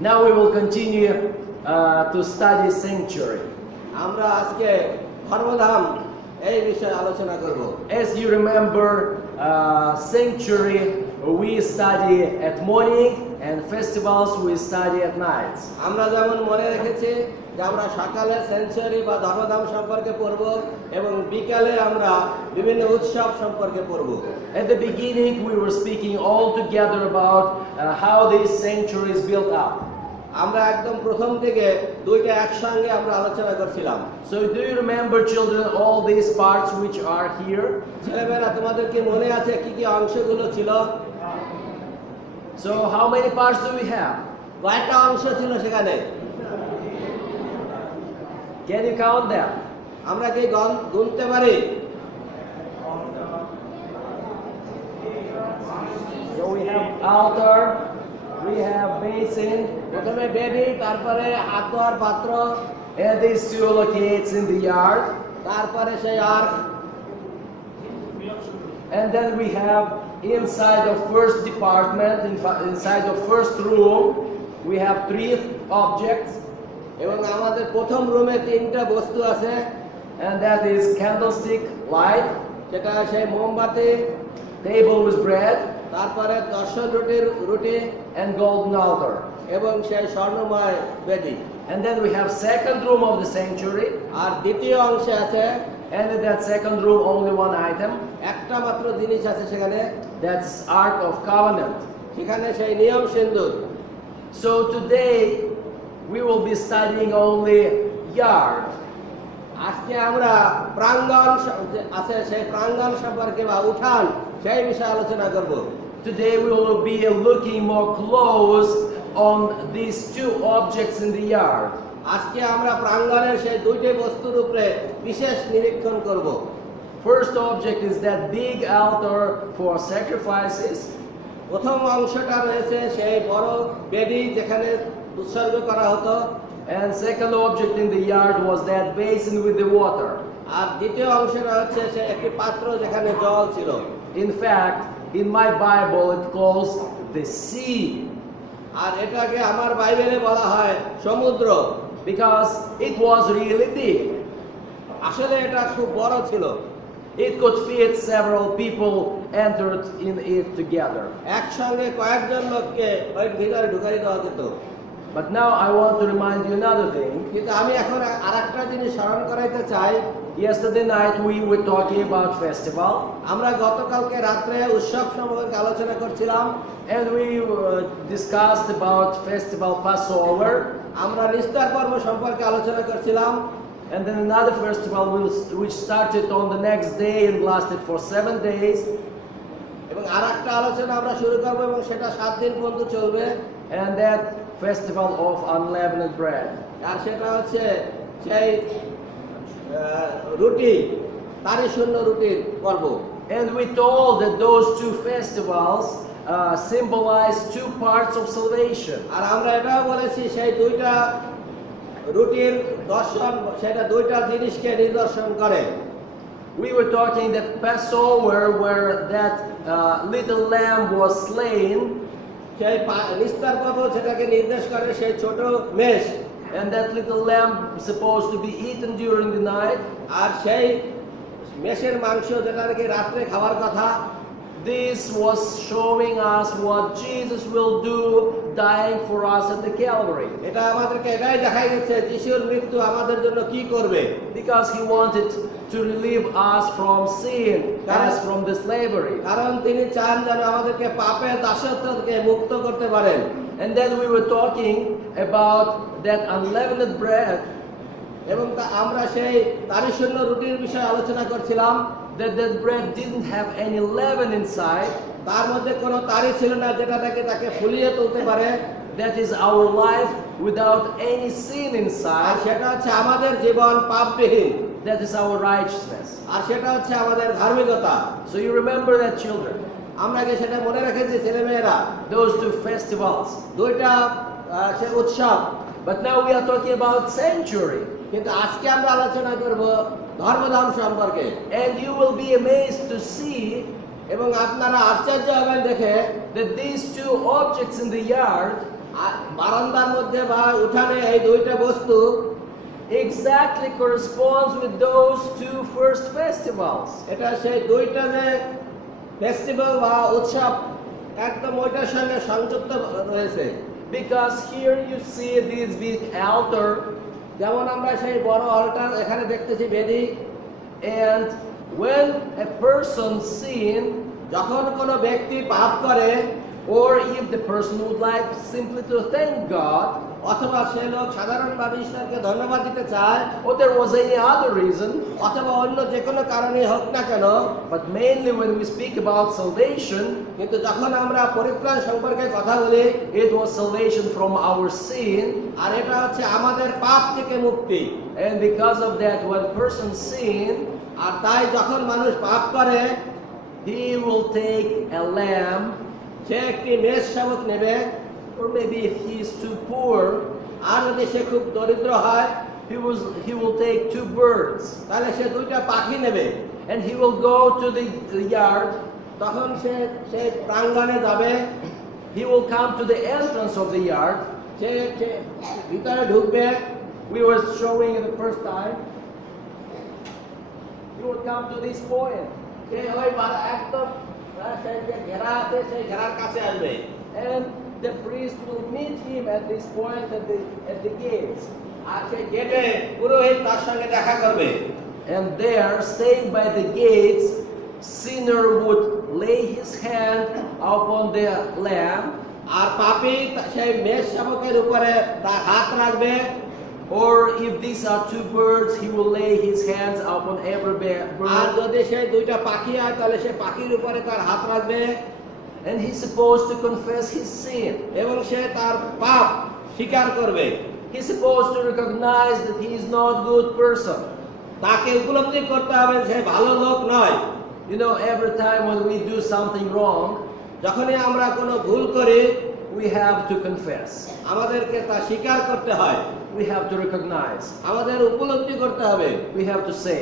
Now we will continue to study sanctuary. আমরা আজকে ধর্মধাম এই বিষয়ে আলোচনা করব। As you remember, sanctuary we study at morning and festivals we study at nights. আমরা যেমন মনে রেখেছি যে আমরা সকালে সেঞ্চুরি বা ধর্মধাম সম্পর্কে পড়ব এবং বিকালে আমরা বিভিন্ন উৎসব সম্পর্কে পড়ব। At the beginning we were speaking all together about how this sanctuary is built up. আমরা একদম প্রথম থেকে দুইটা একসঙ্গে আমরা আলোচনা করছিলাম। So do you remember, children, all these parts which are here? ছেলেমেয়েরা তোমাদের কি মনে আছে কি কি অংশগুলো ছিল? So how many parts do we have? কয়টা অংশ ছিল সেখানে? Can you count them? আমরা কি গুনতে পারি? So we have altar, we have basin, প্রথমে বেদি, তারপরে হাতর পাত্র, and these two locates in the yard. তারপরে সেই arc, And then we have inside of first department, inside of first room, we have 3 objects, এবং আমাদের প্রথম রুমে 3টা বস্তু আছে, and that is candlestick, light, সেটা সেই মোমবাতি, table with bread, তারপরে দর্শন রুটি and golden altar. এবং সেই স্বর্ণময় বেদি। And then we have second room of the sanctuary, আর দ্বিতীয় অংশে আছে and in that second room only one item, একটা মাত্র জিনিস আছে সেখানে, that's Ark of Covenant. সেখানে সেই নিয়ম সিন্দুক। So today we will be studying only yard. আজকে আমরা প্রাঙ্গণ আছে সেই প্রাঙ্গণ সম্পর্কে বা উঠান সেই বিষয়ে আলোচনা করব। Today we will be looking more close on these 2 objects in the yard. আজকে আমরা প্রাঙ্গণের সেই দুইটি বস্তুর উপরে বিশেষ নিরীক্ষণ করব। First object is that big altar for sacrifices. প্রথম অংশটা রয়েছে সেই বড় বেদি যেখানে উৎসর্গ করা হতো, And second object in the yard was that basin with the water. আর দ্বিতীয় অংশটা হচ্ছে সেই একটি পাত্র যেখানে জল ছিল। In fact, in my Bible it calls the sea, আর এটাকে আমার বাইবেলে বলা হয় সমুদ্র, because it was really big. আসলে এটা খুব বড় ছিল। It could fit several people entered in it together. একসঙ্গে কয়েকজন লোককে ওই ভিতরে ঢুকাই দেওয়া যেত। But now I want to remind you another thing. কিন্তু আমি এখন আরেকটা জিনিস স্মরণ করাইতে চাই। Yesterday night we were talking about festival, আমরা গতকালকে রাত্রে উৎসব সম্পর্কে আলোচনা করছিলাম, and we discussed about festival Passover, আমরা নিস্তার পর্ব সম্পর্কে আলোচনা করছিলাম, and then another festival which started on the next day and lasted for 7 days, এবং আরেকটা আলোচনা আমরা শুরু করব এবং সেটা 7 দিন পর্যন্ত চলবে, and that festival of unleavened bread. আর সেটা হচ্ছে সেই রুটি, তারে শূন্য রুটির পর্ব। And we told that those 2 festivals symbolize 2 parts of salvation. আর আমরা এটাও বলেছি সেই দুইটা রুটির দর্শন সেটা দুইটা জিনিসকে নিদর্শন করে। We were talking that Passover, where that little lamb was slain, সেই নিস্তার পর্ব সেটাকে নির্দেশ করে সেই ছোট মেষ, and that little lamb was supposed to be eaten during the night. আর সেই মেষের মাংস যেটা নাকি রাত্রে খাওয়ার কথা। This was showing us what Jesus will do dying for us at the Calvary. এটা আমাদেরকে এটাই দেখাই দিচ্ছে যিশুর মৃত্যু আমাদের জন্য কি করবে। Because he wanted to relieve us from sin, us from the slavery. কারণ তিনি চান যেন আমাদেরকে পাপের দাসত্ব থেকে মুক্ত করতে পারেন। And then we were talking about that unleavened bread, এবং আমরা সেই তারি শূন্য রুটির বিষয়ে আলোচনা করছিলাম, that bread didn't have any leaven inside. তার মধ্যে কোনো তারি ছিল না যেটা তাকে ফুলিয়ে তুলতে পারে। That is our life without any sin R inside. সেটা হচ্ছে আমাদের জীবন পাপবিহীন। That is our righteousness. আর সেটা হচ্ছে আমাদের ধার্মিকতা। So you remember that, children? আমরা কি সেটা মনে রেখেছি ছেলেমেয়েরা? Those 2 festivals. দুইটা সে উৎসব। But now we are talking about sanctuary. কিন্তু আজকে আমরা আলোচনা করব ধর্মধাম সম্পর্কে। And you will be amazed to see এবং আপনারা আশ্চর্য হবেন দেখে that these 2 objects in the yard আর বারান্দার মধ্যে বা উঠানে এই দুইটা বস্তু exactly corresponds with those two first festivals. এটা সেই দুইটা যে ফেস্টিভ্যাল বা উৎসব একদম ওইটার সঙ্গে সংযুক্ত রয়েছে। Because here you see this big altar, যেমন আমরা সেই বড় অল্টার এখানে দেখতেছি বেদি, and when a person sin, যখন কোনো ব্যক্তি পাপ করে or if the person would like simply to thank God, অথবা সে লোক সাধারণভাবে ঈশ্বরকে ধন্যবাদ দিতে চায়, or there was any other reason, অথবা অন্য যে কোনো কারণে হোক না কেন, but mainly when we speak about salvation, কিন্তু যখন আমরা পরিত্রাণ সম্পর্কে কথা বলি, it was salvation from our sin, আর এটা হচ্ছে আমাদের পাপ থেকে মুক্তি। and because of that, when person sin, আর তাই যখন মানুষ পাপ করে, he will take a lamb, সে একটি মেষ শাবক নেবে, or maybe if he is too poor, আর যদি সে খুব দরিদ্র হয় he will take two birds, তাহলে সে দুইটা পাখি নেবে, and he will go to the yard. তখন সে প্রাঙ্গণে যাবে, He will come to the entrance of the yard. সে ভিতরে ঢুকবে। We were showing it the first time. He will come to this point, সে ওই একদম সেই যে ঘেরা আছে সেই ঘেরার কাছে আসবে, and the priest will meet him at this point at the gates. আর সেই গেটে পুরোহিত তার সঙ্গে দেখা করবে। And there, staying by the gates, sinner would lay his hand upon the lamb, আর পাপী সেই মেষ শাবকের উপরে তার হাত রাখবে, or if these are two birds, he will lay his hands upon every R bird. যদি সেই দুইটা পাখি হয় তাহলে সে পাখির উপরে তার হাত রাখবে, And he's supposed to confess his sin. এবং সে তার পাপ স্বীকার করবে। He's supposed to recognize that he is not a good person. তাকে উপলব্ধি করতে হবে সে ভালো লোক নয়। You know, every time when we do something wrong, যখনই আমরা কোনো ভুল করি, we have to confess. আমাদেরকে তা স্বীকার করতে হয়, We have to recognize. আমাদের উপলব্ধি করতে হবে, We have to say,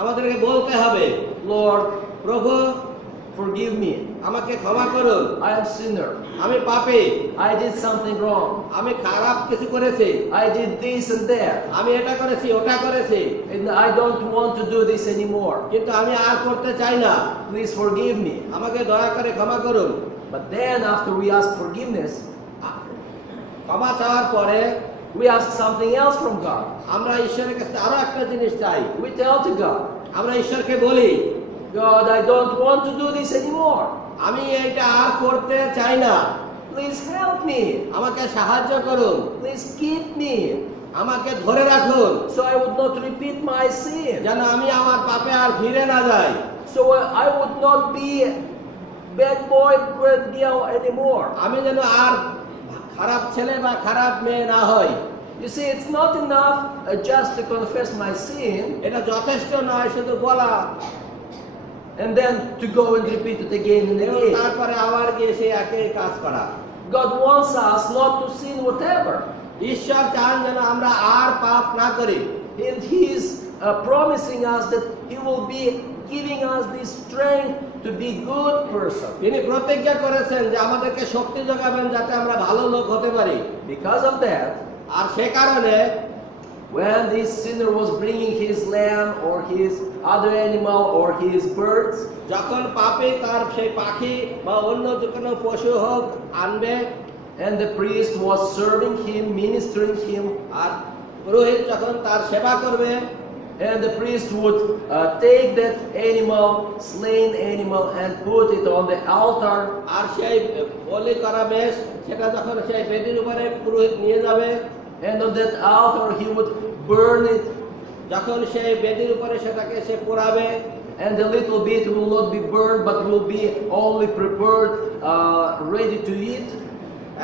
আমাদেরকে বলতে হবে, Lord, প্রভু forgive me. আমাকে ক্ষমা করুন, I am sinner. আমি পাপী, I did something wrong. আমি খারাপ কিছু করেছি, I did this and that. আমি এটা করেছি ওটা করেছি, And I don't want to do this anymore. কিন্তু আমি আর করতে চাই না, Please forgive me. আমাকে দয়া করে ক্ষমা করুন। But then after we ask forgiveness, ক্ষমা চাওয়ার পরে we ask something else from God. আমরা ঈশ্বরের কাছে আরো একটা জিনিস চাই। We tell to God, আমরা ঈশ্বরকে বলি, God, I don't want to do this anymore. আমি এইটা আর করতে চাই না, Please help me. আমাকে সাহায্য করুন, Please keep me, আমাকে ধরে রাখুন, so I would not repeat my sin. যেন আমি আমার পাপে আর ফিরে না যাই, So I would not be bad boy, bad girl anymore. আমি যেন আর খারাপ ছেলে বা খারাপ মেয়ে না হই। You see, it's not enough just to confess my sin এটা যথেষ্ট নয় শুধু বলা and then to go and repeat it again and এবং again. তারপরে আবার গিয়ে সেই একই কাজ করা। God wants us not to sin whatever. ঈশ্বর চান যেন আমরা আর পাপ না করি, And He is promising us that He will be giving us this strength to be good person. তিনি প্রতিজ্ঞা করেছেন যে আমাদেরকে শক্তি যোগাবেন যাতে আমরা ভালো লোক হতে পারি। Because of that, আর সে কারণে when this sinner was bringing his lamb or his other animal or his birds, যখন পাপী তার সেই পাখি বা অন্য যে কোনো পশু হোক আনবে, and the priest was serving him, ministering him, আর পুরোহিত যখন তার সেবা করবে, and the priest would take that animal, slain animal, and put it on the altar, আর সেই বলি করা মেষ সেটা যখন সেই বেদির উপরে পুরোহিত নিয়ে যাবে, and on that altar he would burn it, যখন সেই বেদির উপরে সেটাকে সে পোড়াবে, and a little bit will not be burned but will be only prepared, ready to eat,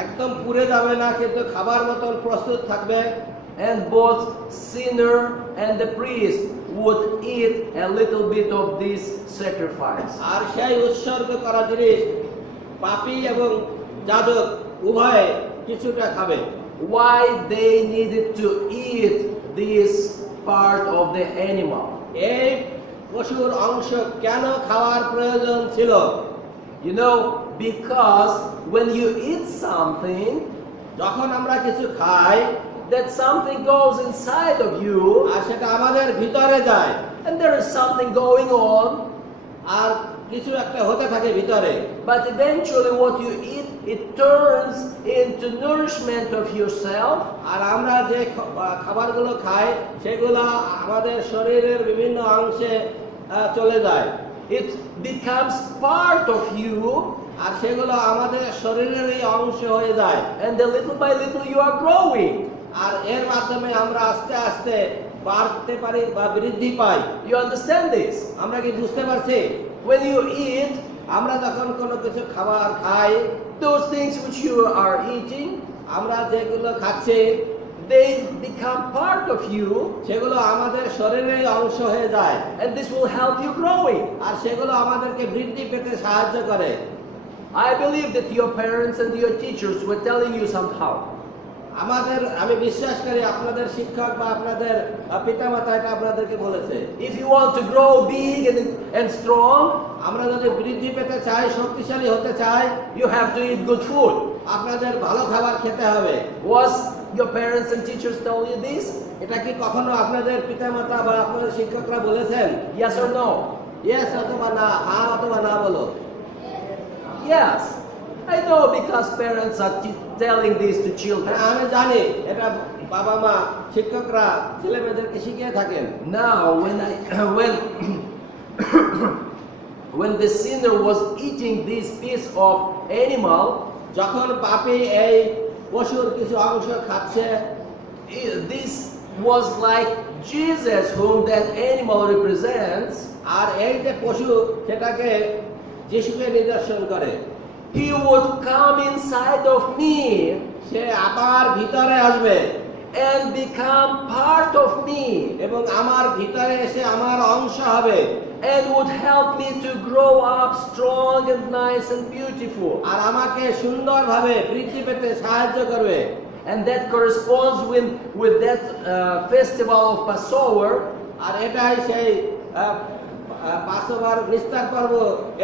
একদম পুড়ে যাবে না কিন্তু খাবার মতন প্রস্তুত থাকবে, and both sinner and the priest would eat a little bit of this sacrifice. আর সেই উৎসর্গ করা জিনিস পাপী এবং যাজক উভয়ে কিছুটা খাবে। Why they needed to eat this part of the animal? এই পশুর অংশ কেন খাওয়ার প্রয়োজন ছিল? You know, because when you eat something, যখন আমরা কিছু খাই that something goes inside of you, আর সেটা আমাদের ভিতরে যায় and there is something going on, আর কিছু একটা হতে থাকে ভিতরে, but eventually what you eat, it turns into nourishment of yourself, আর আমরা যে খাবারগুলো খাই সেগুলো আমাদের শরীরের বিভিন্ন অংশে চলে যায়, it becomes part of you, আর সেগুলো আমাদের শরীরেরই অংশ হয়ে যায়, and then little by little you are growing. আর এর মাধ্যমে আমরা আস্তে আস্তে বাড়তে পারি বা বৃদ্ধি পাই। You understand this? আমরা কি বুঝতে পারছি? When you eat, আমরা যখন কোনো কিছু খাবার খাই, those things which you are eating, আমরা যেগুলো খাচ্ছি they become part of you, সেগুলো আমাদের শরীরের অংশ হয়ে যায়, and this will help you growing. আর সেগুলো আমাদেরকে বৃদ্ধি পেতে সাহায্য করে। I believe that your parents and your teachers were telling you somehow. আমি বিশ্বাস করি আপনাদের শিক্ষক বা আপনাদের পিতামাতা এটা আপনাদেরকে বলেছে। If you want to grow big and strong, আমরা যদি বৃদ্ধি পেতে চাই, শক্তিশালী হতে চাই, you have to eat good food. আপনাদের ভালো খাবার খেতে হবে। Was your parents and teachers telling you this? এটা কি কখনো আপনাদের পিতামাতা বা আপনাদের শিক্ষকরা বলেছেন? Yes or no? ইয়েস অথবা না, হ্যাঁ অথবা না বলো। Yes. I know because parents are telling this to children. আমি জানি এটা বাবা মা শিক্ষকরা ছেলেমেয়েদেরকে শিখিয়ে থাকেন। Now, when the sinner was eating this piece of animal, যখন পাপী এই পশুর কিছু অংশ খাচ্ছে, this was like Jesus, whom that animal represents. আর এই যে পশু সেটাকে যিশুকে নিদর্শন করে। He would come inside of me সে আবার ভিতরে আসবে and become part of me, এবং আমার ভিতরে এসে আমার অংশ হবে, and would help me to grow up strong and nice and beautiful. আর আমাকে সুন্দরভাবে বৃদ্ধি পেতে সাহায্য করবে। And that corresponds with that festival of Passover. আর এটাই সেই পাসোভার নিস্তার পর্ব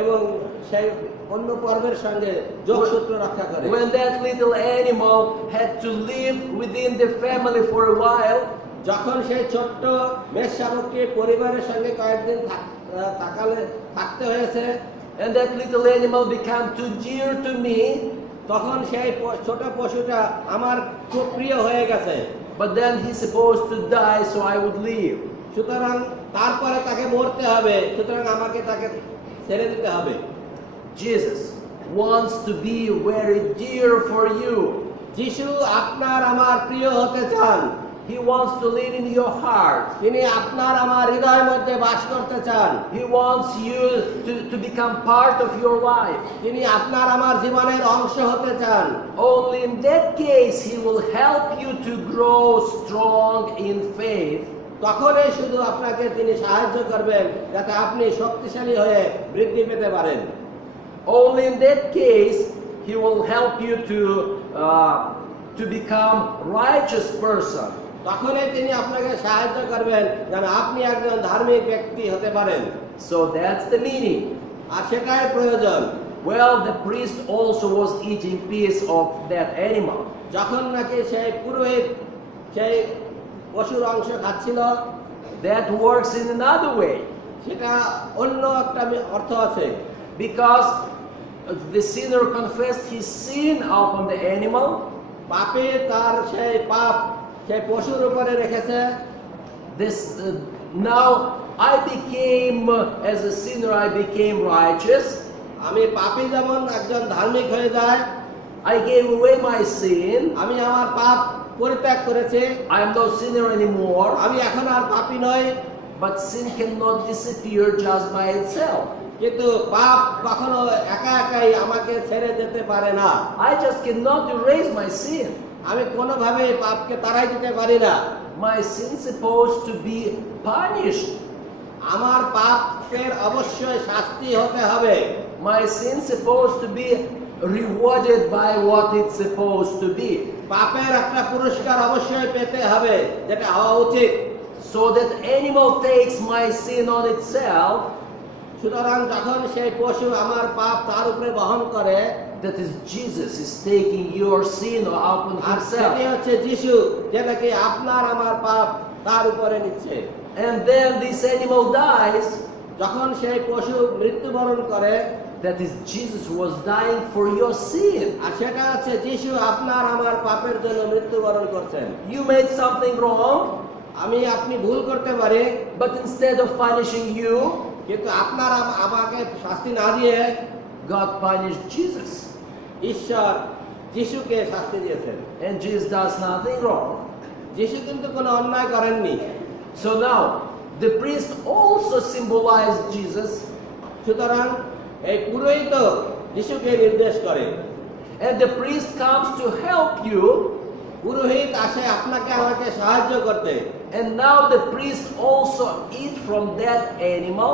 এবং সেই অন্য পর্বের সঙ্গে যোগসূত্র রক্ষা করে। When that little animal had to live within the family for a while, যখন সেই ছোট্ট মেষ শাবককে পরিবারের সঙ্গে কয়েকদিন থাকতে হয়েছে, and that little animal became too dear to me, তখন সেই ছোট পশুটা আমার খুব প্রিয় হয়ে গেছে। but then he's supposed to die, so I would leave. সুতরাং তারপরে তাকে মরতে হবে, সুতরাং আমাকে তাকে ছেড়ে দিতে হবে। Jesus wants to be very dear for you. যিশু আপনার আমার প্রিয় হতে চান। He wants to live in your heart. তিনি আপনার আমার হৃদয়ের মধ্যে বাস করতে চান। He wants you to become part of your life. তিনি আপনার আমার জীবনের অংশ হতে চান। Only in that case he will help you to grow strong in faith. তখনই শুধু আপনাকে তিনি সাহায্য করবেন যাতে আপনি শক্তিশালী হয়ে বৃদ্ধি পেতে পারেন। Only in that case he will help you to become righteous person. তখনই তিনি আপনাকে সাহায্য করবেন যেন আপনি একজন ধার্মিক ব্যক্তি হতে পারেন। So that's the meaning. আর সেটাই প্রয়োজন। Well, the priest also was eating piece of that animal. যখন নাকি সেই পুরোহিত সেই পশুর অংশ খাচ্ছিল, That works in another way. সেটা অন্য একটা অর্থ আছে। Because the sinner confessed his sin upon the animal. পাপী তার সেই পাপ সেই পশুর উপরে রেখেছে। Now I became, as a sinner, I became righteous. আমি পাপী যেমন একজন ধার্মিক হয়ে যায়, I gave away my sin. আমি আমার পাপ পরিত্যাগ করেছি, I am no sinner anymore. আমি এখন আর পাপী নই। But sin cannot disappear just by itself. কিন্তু পাপ কখনো একা একাই আমাকে ছেড়ে যেতে পারে না। I just cannot erase my sin. আমি কোনোভাবে পাপকে তাড়াই দিতে পারি না। My sin is supposed to be punished. আমার পাপের অবশ্যই শাস্তি হতে হবে। My sin is supposed to be rewarded by what it's supposed to be. পাপের একটা পুরস্কার অবশ্যই পেতে হবে, যেটা হওয়া উচিত। So that animal takes my sin on itself. সুতরাং যখন সেই পশু আমার পাপ তার উপরে বহন করে, that is Jesus is taking your sin upon আর সেটি himself. হচ্ছে যিশু, যে নাকি আপনার আমার পাপ তার উপরে নিচ্ছে। And then this animal dies, যখন সেই পশু মৃত্যুবরণ করে, that is Jesus was dying for your sin. আর সেটা হচ্ছে যিশু আপনার আমার পাপের জন্য মৃত্যুবরণ করছেন। You made something wrong, আপনি ভুল করতে পারি, but instead of punishing you, কিন্তু আপনার আমাকে শাস্তি না দিয়ে God punished Jesus. ঈশ্বর যিশুকে শাস্তি দিয়েছেন। And Jesus does nothing wrong. যিশু কিন্তু কোনো অন্যায় করেননি। So now, the priest also symbolized Jesus, সুতরাং এই পুরোহিত যিশুকে নির্দেশ করে। and the priest comes to help you, পুরোহিত আসে আপনাকে আমাকে সাহায্য করতে। and now the priest also eat from that animal,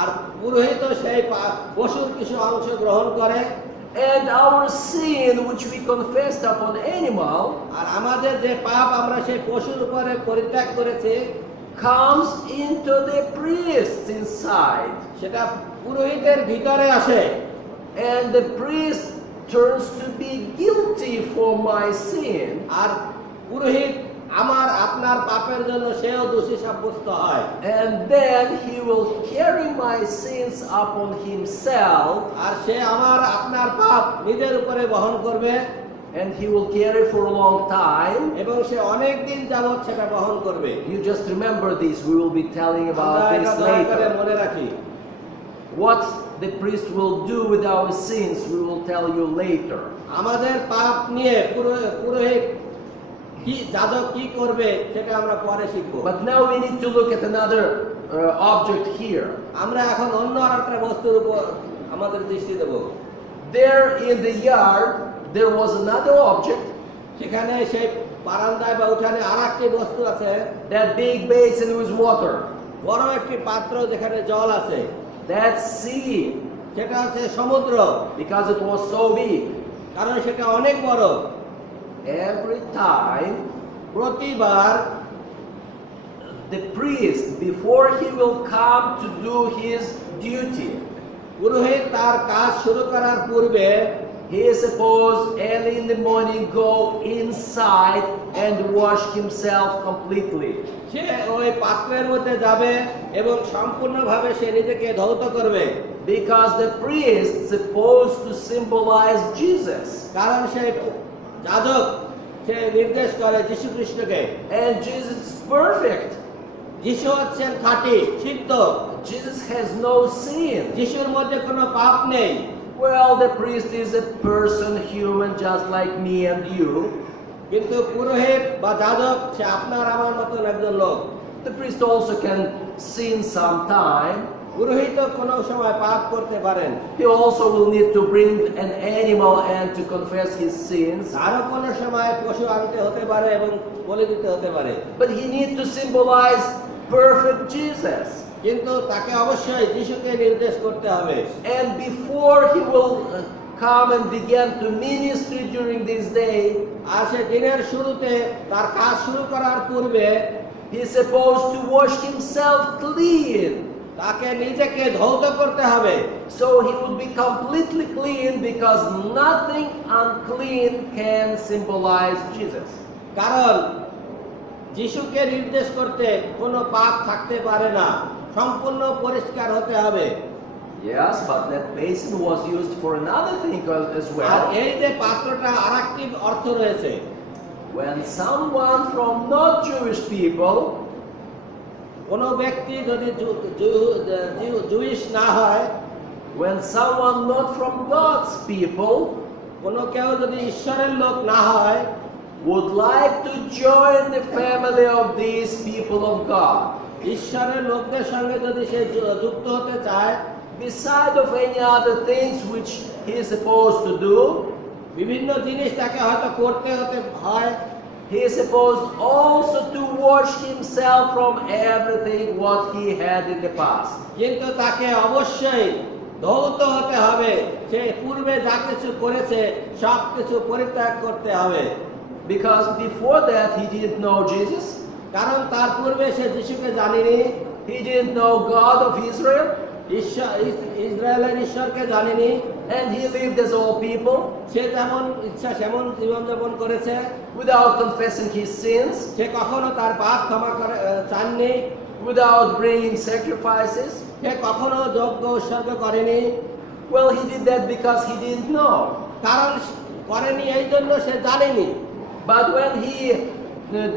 আর পুরোহিত সেই পশুর কিছু অংশ গ্রহণ করে, and our sin which we confessed upon animal আর আমাদের যে পাপ আমরা সেই পশুর উপরে পরিত্যাগ করেছি comes into the priest inside, সেটা পুরোহিতের ভিতরে আসে, and the priest turns to be guilty for my sin, আর পুরোহিত আমার আপনার পাপের জন্য সেও দোষী সাব্যস্ত হয়। and then he will carry my sins upon himself, আর সে আমার আপনার পাপ নিজের উপরে বহন করবে, and he will carry for a long time. এবং সে অনেক দিন যাবৎ সেটা বহন করবে। You just remember this, we will be telling আমরা about এটা this দয়া করে later. মনে রাখি। What the priest will do with our sins, we will tell you later. আমাদের পাপ নিয়ে পুরোহিত কি যাজক কি করবে সেটা আমরা পরে শিখব। But now we need to look at another object here. আমরা এখন অন্য আরেকটা বস্তুর উপর আমাদের দৃষ্টি দেব। There in the yard, there was another object, সেখানে সেই বারান্দায় বা উঠানে আরেকটি বস্তু আছে, that big basin with water, বড় একটি পাত্র যেখানে জল আছে, that sea, সেটা হচ্ছে সমুদ্র, because it was so big. কারণ সেটা অনেক বড়। Every time প্রতিবার the priest, before he will come to do his duty, পুরোহিত তার কাজ শুরু করার পূর্বে he is supposed early in the morning go inside and wash himself completely. সে ওই পাত্রের মধ্যে যাবে এবং সম্পূর্ণভাবে সে নিজেকে ধৌত করবে, Because the priest is supposed to symbolize Jesus. কারণ সে যাজক, সে নির্দেশ করে যীশু খ্রিস্টকে। And Jesus is perfect. যীশু হচ্ছেন খাঁটি, সিদ্ধ, Jesus has no sin. যীশুর মধ্যে কোনো পাপ নেই। Well, the priest is a person, human, just like me and you. কিন্তু পুরোহিত বা যাজক সে আপনার আমার মতন একজন লোক। The priest also can sin sometime. পুরোহিত কোনো সময় পাপ করতে পারেন। He also will need to bring an animal and to confess his sins. আরো কোনো সময় পশু আনতে হতে পারে এবং বলি দিতে হতে পারে। But he needs to symbolize perfect Jesus. কিন্তু তাকে অবশ্যই যিশুকে নির্দেশ করতে হবে। And before he will come and begin to ministry during this day, আর সে দিনের শুরুতে তার কাজ শুরু করার পূর্বে he is supposed to wash himself clean. তাকে নিজেকে ধৌত করতে হবে। So he would be completely clean, because nothing unclean can symbolize Jesus. কারণ যিশুকে নির্দেশ করতে কোনো পাপ থাকতে পারে না, সম্পূর্ণ পরিষ্কার হতে হবে। Yes, but that basin was used for another thing as R well. এই যে পাত্রটা আরেকটি অর্থ রয়েছে। When someone from not Jewish people কোনো ব্যক্তি যদি জুইশ না হয়, when someone not from God's people কোনো কেউ যদি ঈশ্বরের লোক না হয়, would like to join the family of these people of God, ঈশ্বরের লোকদের সঙ্গে যদি সে যুক্ত হতে চায়, beside of any other things which he is supposed to do, বিভিন্ন জিনিস তাকে হয়তো করতে হয়, he is supposed also to wash himself from everything what he had in the past. কিন্তু তাকে অবশ্যই ধৌত হতে হবে। সে পূর্বে যা কিছু করেছে সব কিছু পরিত্যাগ করতে হবে। Because before that he didn't know Jesus, কারণ তার পূর্বে সে যিশুকে জানেনি, he didn't know God of Israel, ইসরায়েলের ঈশ্বরকে জানেনি, And he lived as all people সে যেমন ইচ্ছা সেমন জীবনযাপন করেছে, without confessing his sins, সে কখনো তার পাপ ক্ষমা চাননি, without bringing sacrifices. সে কখনো যজ্ঞ উৎসর্গ করেনি। Well, he did that because he didn't know. কারণ করেনি এই জন্য সে জানেনি। But when he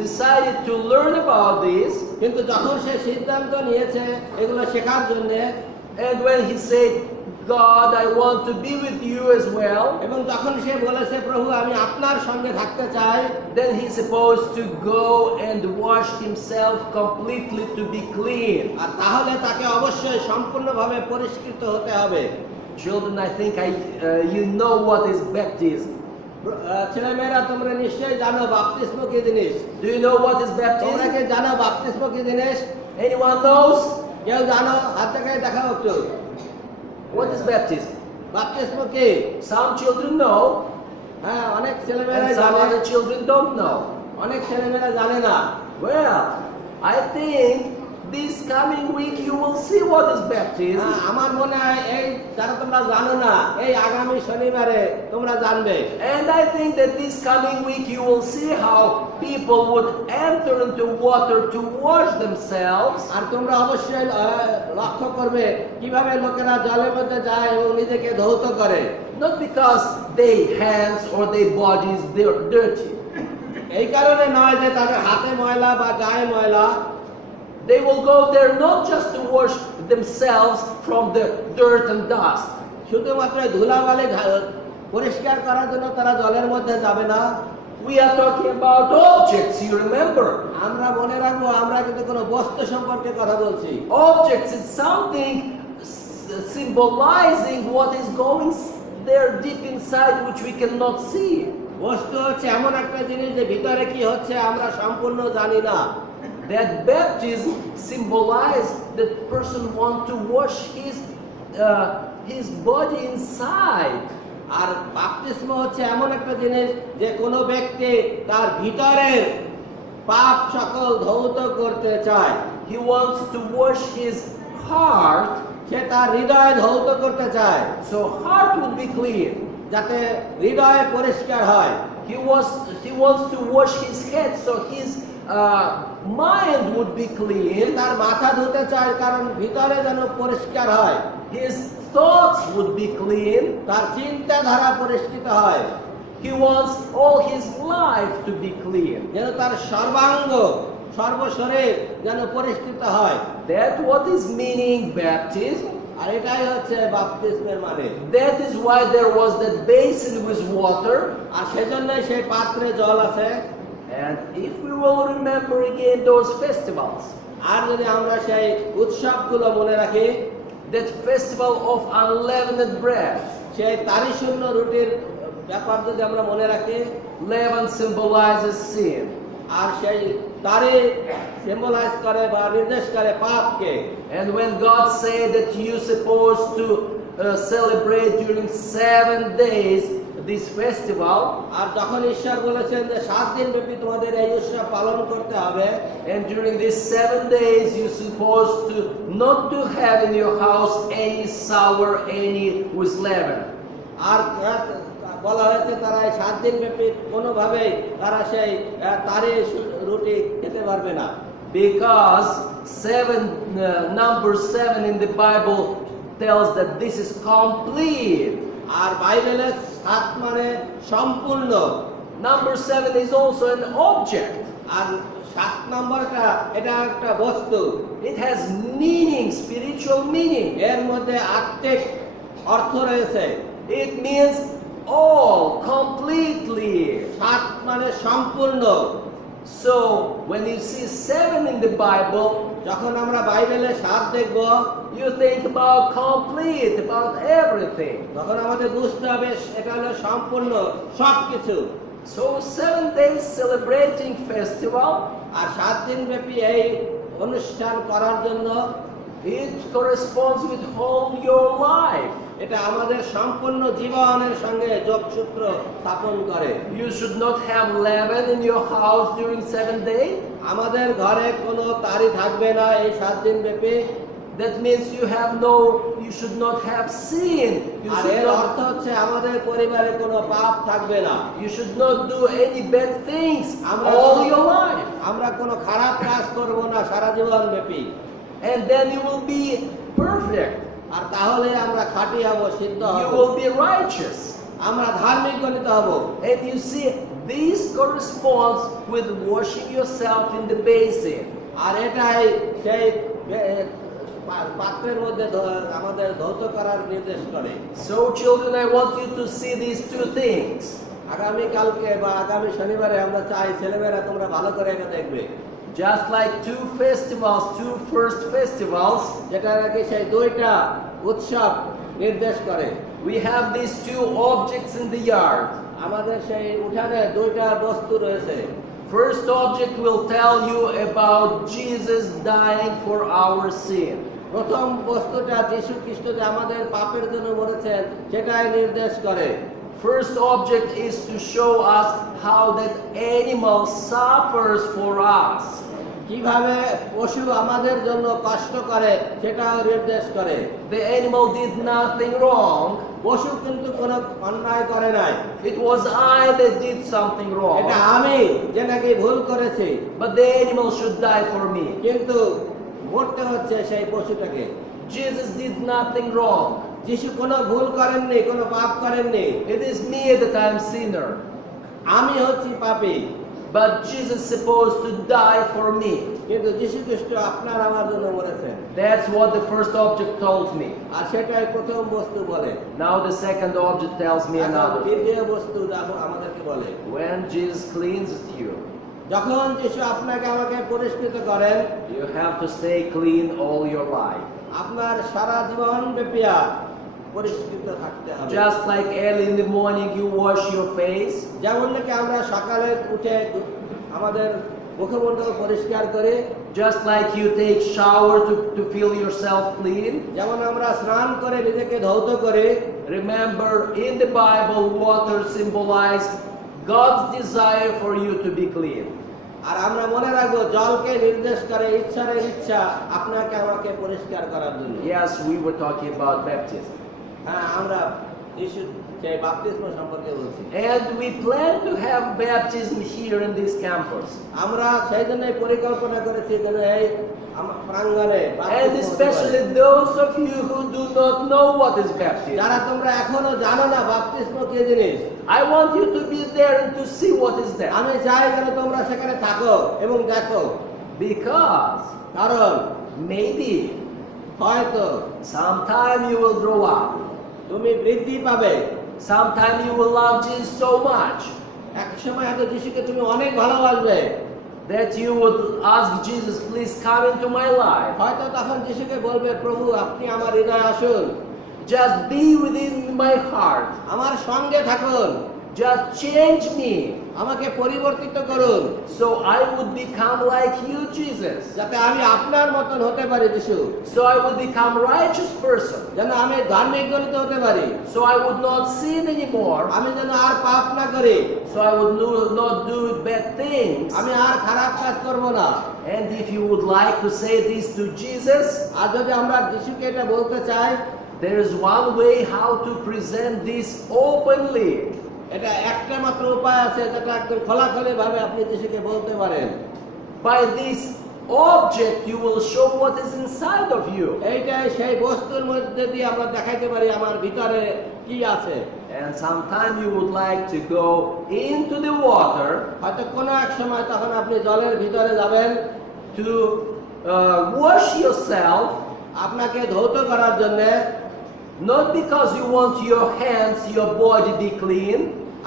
decided to learn about this, কিন্তু যখন সে সিদ্ধান্ত নিয়েছে এগুলো শেখার জন্য, and when he said, God, I want to be with you as well, এবং যখন সে বলেছে প্রভু আমি আপনার সঙ্গে থাকতে চাই, then he's supposed to go and wash himself completely to be clean. আর তাহলে তাকে অবশ্যই সম্পূর্ণভাবে পরিষ্কৃত হতে হবে। Children, I think you know what is baptism. ছেলেমেয়েরা তোমরা নিশ্চয়ই জানো বাপ্তিস্ম কি জিনিস। Do you know what is তোমরা baptism? কি জানো বাপ্তিস্ম কি জিনিস? Anyone knows? কেউ জানো? হাত দেখায় দেখাও একটু। What is baptism? বাপ্তিস্ম কি? Some children know, হ্যাঁ, অনেক ছেলেমেয়েরা and some জানে, other children don't know. অনেক ছেলেমেয়েরা জানে না। Well, I think this coming week you will see what is baptism. হ্যাঁ, আমার মনে হয় এই যারা তোমরা জানো না এই আগামী শনিবারে তোমরা জানবে। And I think that this coming week you will see how people would enter into water to wash themselves. আর তোমরা অবশ্যই লক্ষ্য করবে কিভাবে লোকেরা জলের মধ্যে যায় এবং নিজেকে ধৌত করে। Not because their hands or their bodies they're dirty. এই কারণে নয় যে তাদের হাতে ময়লা বা গায়ে ময়লা। They will go there not just to wash themselves from the dirt and dust. শুধুমাত্র ধুলাবালি পরিষ্কার করার জন্য তারা জলের মধ্যে যাবে না। We are talking about objects, you remember. আমরা মনে রাখবো আমরা কিন্তু কোনো বস্তু সম্পর্কে কথা বলছি। Objects is something symbolizing what is going there deep inside which we cannot see. বস্তু হচ্ছে এমন একটা জিনিস যে ভিতরে কি হচ্ছে আমরা সম্পূর্ণ জানি না। That baptism symbolizes that person want to wash his body inside. আর বাপ্তিস্ম হচ্ছে এমন একটা জিনিস যে কোনো ব্যক্তি তার ভিতরের পাপ সকল ধৌত করতে চায়। He wants to wash his heart, সে তার হৃদয় ধৌত করতে চায়, so heart would be clean. যাতে হৃদয় পরিষ্কার হয়। He wants to wash his head, so his mind would be say clean. তার মাথা ধুতে চায় কারণ ভিতরে যেন পরিষ্কার হয়। His thoughts would be clean. তার চিন্তাধারা পরিষ্কৃত হয়। He wants all his life to be clean. যেন তার সর্বাঙ্গ সর্বশরীর যেন পরিষ্কৃত হয়। That what is meaning baptism. আর এটাই হচ্ছে বাপ্তিস্মের মানে। That is why there was that basin with water. আর সেজন্যই সেই পাত্রে জল আছে। And if we will remember again those festivals, আর যদি আমরা সেই উৎসবগুলো মনে রাখি, that festival of unleavened bread, সেই তারি শূন্য রুটির ব্যাপার যদি আমরা মনে রাখি, leaven symbolizes sin. আর সেই তারি সিম্বলাইজ করে বা নির্দেশ করে পাপকে। And when God said that you're supposed to celebrate during 7 days this festival, আর যখন ঈশ্বর বলেছেন যে 7 দিন ব্যাপী তোমাদের এই উৎসব পালন করতে হবে, and during these 7 days you're supposed to not to have in your house any sour, any with leaven. আর বলা হয়েছে তারা এই 7 দিন ব্যাপী কোনোভাবেই তারা সেই তারি রুটি খেতে পারবে না। Because number 7 in the Bible tells that this is complete. আর বাইবেলে 7 মানে সম্পূর্ণ। Number 7 is also an object. আর 7 নম্বরটা এটা একটা বস্তু। It has meaning, spiritual meaning. এর মধ্যে আত্মিক অর্থ রয়েছে। It means all, completely. 7 মানে সম্পূর্ণ। So when you see 7 in the Bible, যখন আমরা বাইবেলে 7 দেখব, you think about complete, about everything. তখন আমাদের বুঝতে হবে এটা হলো সম্পূর্ণ সবকিছু। So 7 days celebrating festival, আর 7 দিন ব্যাপী এই অনুষ্ঠান করার জন্য it corresponds with whole your life. এটা আমাদের সম্পূর্ণ জীবনের সঙ্গে যোগসূত্র স্থাপন করে। You should not have leaven in your house during 7 days. আমাদের ঘরে কোনো তারি থাকবে না এই 7 দিন ব্যাপী। That means you should not have sin. আর এর অর্থ হচ্ছে আমাদের পরিবারে কোনো পাপ থাকবে না। You should not do any bad things আমরা all your life. আমরা কোনো খারাপ কাজ করব না সারা জীবন ব্যাপী। And then you will be perfect. আর তাহলে আমরা খাঁটি হব, সিদ্ধ You হব, will be righteous. আমরা ধার্মিক গণিত হব। And you see, this corresponds with washing yourself in the basin. আর এটাই সেই পাত্রের মধ্যে আমাদের ধৌত করার নির্দেশ করে। So children, I want you to see these two things. আগামী কালকে বা আগামী শনিবারে আমরা চাই ছেলেমেয়েরা তোমরা ভালো করে এটা দেখবে। Just like two first festivals, যেটা নাকি সেই দুইটা উৎসব নির্দেশ করে। we have these two objects in the yard. আমাদের সেই উঠানে দুইটা বস্তু রয়েছে। First object will tell you about Jesus dying for our sin. প্রথম বস্তুটা যীশু খ্রিস্ট যে আমাদের পাপের জন্য মরেছেন সেটাই নির্দেশ করে। First object is to show us how that animal suffers for us. কিভাবে পশু আমাদের জন্য কষ্ট করে সেটাও নির্দেশ করে। The animal did nothing wrong. পশু কিন্তু কোনো অন্যায় করে নাই। It was I that did something এটা wrong. আমি যে নাকি ভুল করেছি, But the animal should die for me. কিন্তু মরতে হচ্ছে সেই পশুটাকে। Jesus did nothing wrong. যিশু কোনো ভুল করেননি, কোনো পাপ করেননি। It is me that I am sinner. আমি হচ্ছি পাপী, But Jesus is supposed to die for me. কিন্তু যীশু খ্রিস্ট আপনার আমার জন্য মরেছেন। That's what the first object told me. আর সেটাই প্রথম বস্তু বলে। Now the second object tells me এখন another thing. দ্বিতীয় বস্তু আমাদেরকে বলে, When Jesus cleanses you, যখন যীশু আপনাকে আমাকে পরিষ্কৃত করেন, you have to stay clean all your life. আপনার সারা জীবন ব্যাপিয়া পরিষ্কৃত থাকতে হবে। Just like early in the morning you wash your face, যেমন নাকি আমরা সকালে উঠে আমাদের মুখমণ্ডল পরিষ্কার করি, just like you take shower to feel yourself clean. যেমন আমরা স্নান করে নিজেকে ধৌত করি। Remember, in the Bible, water symbolized God's desire for you to be clean. আর আমরা মনে রাখবো জলকে নির্দেশ করে ঈশ্বরের ইচ্ছা আপনাকে আমাকে পরিষ্কার করার জন্য। Yes, we were talking about baptism. হ্যাঁ, আমরা যিশু সেই বাপ্তিস্ম সম্পর্কে বলছি। And we plan to have baptism here in this campus. আমরা সেই জন্যই পরিকল্পনা করেছি যেন এই প্রাঙ্গণে And especially those of you who do not know what is baptism. যারা তোমরা এখনো জানো না বাপ্তিস্ম কি জিনিস, I want you to be there and to see what is that. আমি চাই যেন তোমরা সেখানে থাকো এবং দেখো। Because কারণ maybe হয়তো sometime you will grow up. তুমি বৃদ্ধি পাবে, Sometime you will love Jesus so much এক সময় হয়তো যিশুকে তুমি অনেক ভালোবাসবে, that you would ask Jesus, please come into my life. হয়তো তখন যিশুকে বলবে, প্রভু আপনি আমার হৃদয়ে আসুন, Just be within my heart. আমার সঙ্গে থাকুন, Just change me আমাকে পরিবর্তিত করুন, so I would become like you, Jesus. যাতে আমি আপনার মতন হতে পারি যিশু, So I would become righteous person. যেন আমি ধার্মিক গণিত হতে পারি, So I would not sin anymore. আমি যেন আর পাপ না করি, So I would not do bad things. আমি আর খারাপ কাজ করব না। And if you would like to say this to Jesus, আর যদি আমরা যিশুকে এটা বলতে চাই, there is one way how to present this openly. এটা একটা মাত্র উপায় আছে যেটা একদম খোলাখুলি ভাবে আপনি যিশুকে বলতে পারেন। By this object you will show what is inside of you. এইটাই সেই বস্তুর মধ্যে দিয়ে আমরা দেখাইতে পারি আমার ভিতরে কি আছে। And sometime you would like to go into the water হয়তো কোনো এক সময় তখন আপনি জলের ভিতরে যাবেন to wash yourself, আপনাকে ধৌত করার জন্য, not because you want your hands, your body be clean,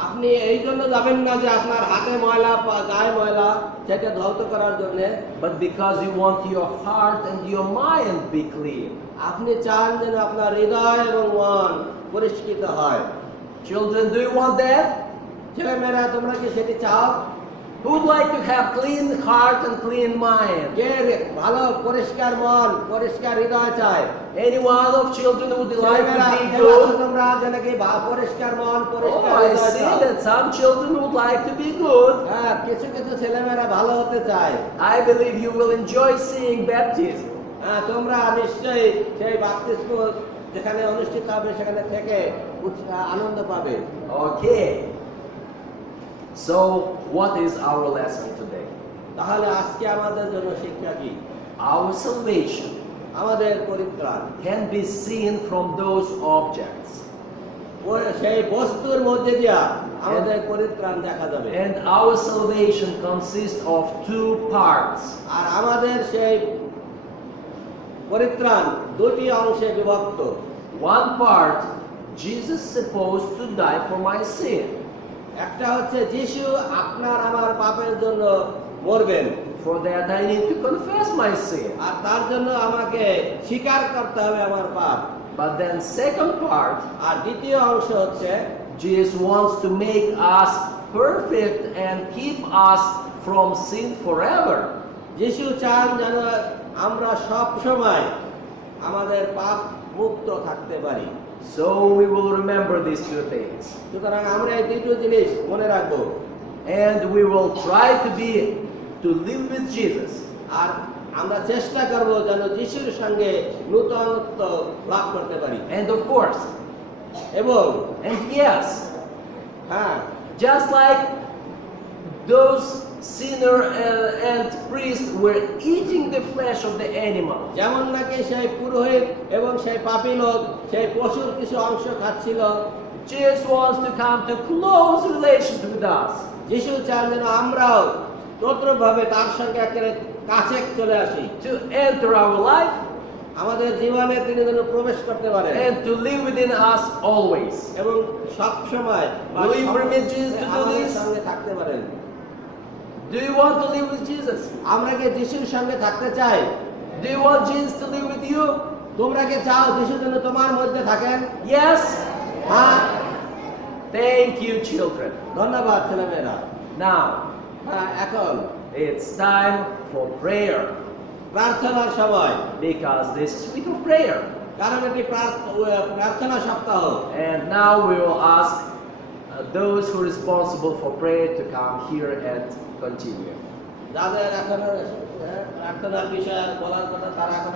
আপনি এই জন্য যাবেন না যে আপনার হাতে ময়লা বা গায়ে ময়লা সেটা ধৌত করার জন্য, but because you want your heart and your mind be clean. আপনি চান যেন আপনার হৃদয় এবং মন পরিষ্কৃত হয়। Children, do you want that? ছেলেমেয়েরা তোমরা কি সেটি চাও? Who would like to have clean heart and clean mind? কে ভালো পরিষ্কার মন পরিষ্কার হৃদয় চায়? Any one of children would like ছেলেমেয়েরা to be কেউ আছো good? তোমরা যে নাকি পরিষ্কার মন Oh, পরিষ্কার I হৃদয় see চাও? that some children would like to be good. হ্যাঁ, কিছু কিছু ছেলেমেয়েরা ভালো হতে চায়। I believe you will enjoy seeing baptism. তোমরা নিশ্চয়ই সেই বাপ্তিস্ম যেখানে অনুষ্ঠিত হবে সেখানে থেকে আনন্দ পাবে। Okay. So, what is our lesson today? তাহলে আজকে আমাদের জন্য শিক্ষা কি? Our salvation আমাদের পরিত্রাণ can be seen from those objects. সেই বস্তুর মধ্যে দিয়া আমাদের পরিত্রাণ দেখা যাবে। And our salvation consists of two parts. আর আমাদের সেই পরিত্রাণ দুটি অংশে বিভক্ত। One part, Jesus supposed to die for my sin. একটা হচ্ছে যিশু আপনার আমার পাপের জন্য মরবেন। For that I need to confess my sin. আর তার জন্য আমাকে স্বীকার করতে হবে আমার পাপ। But then second part, আর দ্বিতীয় অংশ হচ্ছে Jesus wants to make us perfect and keep us from sin forever. যিশু চান যেন আমরা সব সময় আমাদের পাপ মুক্ত থাকতে পারি। So we will remember these two things. সুতরাং আমরা এই দুটো জিনিস মনে রাখবো। And we will try to live with Jesus. আর আমরা চেষ্টা করব যেন যিশুর সঙ্গে নূতনত্ব লাভ করতে পারি। And of course, এবং and yes, হ্যাঁ, just like those sinner and priests were eating the flesh of the animal. যেমন নাকি সেই পুরোহিত এবং সেই পাপী লোক সেই পশুর কিছু অংশ খাচ্ছিল, Jesus wants to come to close relationship with us. যিশু চান যেন আমরাও তদ্রূপভাবে তার সঙ্গে একেবারে কাছে চলে আসি, To enter our life আমাদের জীবনে তিনি যেন প্রবেশ করতে পারেন and to live within us always. এবং সব সময় Will you permit Jesus to do আমাদের this? সঙ্গে থাকতে পারেন। Do you want to live with Jesus? আমরা কি যিশুর সঙ্গে থাকতে চাই? Do you want Jesus to live with you? তোমরা কি চাও যিশু যেন তোমার মধ্যে থাকেন? Yes? হ্যাঁ। Thank you, children. ধন্যবাদ ছেলেমেয়েরা। Now, হ্যাঁ, এখন it's time for prayer প্রার্থনার সময়, because this is week of prayer. কারণ এটি প্রার্থনা সপ্তাহ। And now we will ask those who are responsible for prayer to come here and continue. যাদের এখন প্রার্থনার বিষয়ে বলার কথা তারা এখন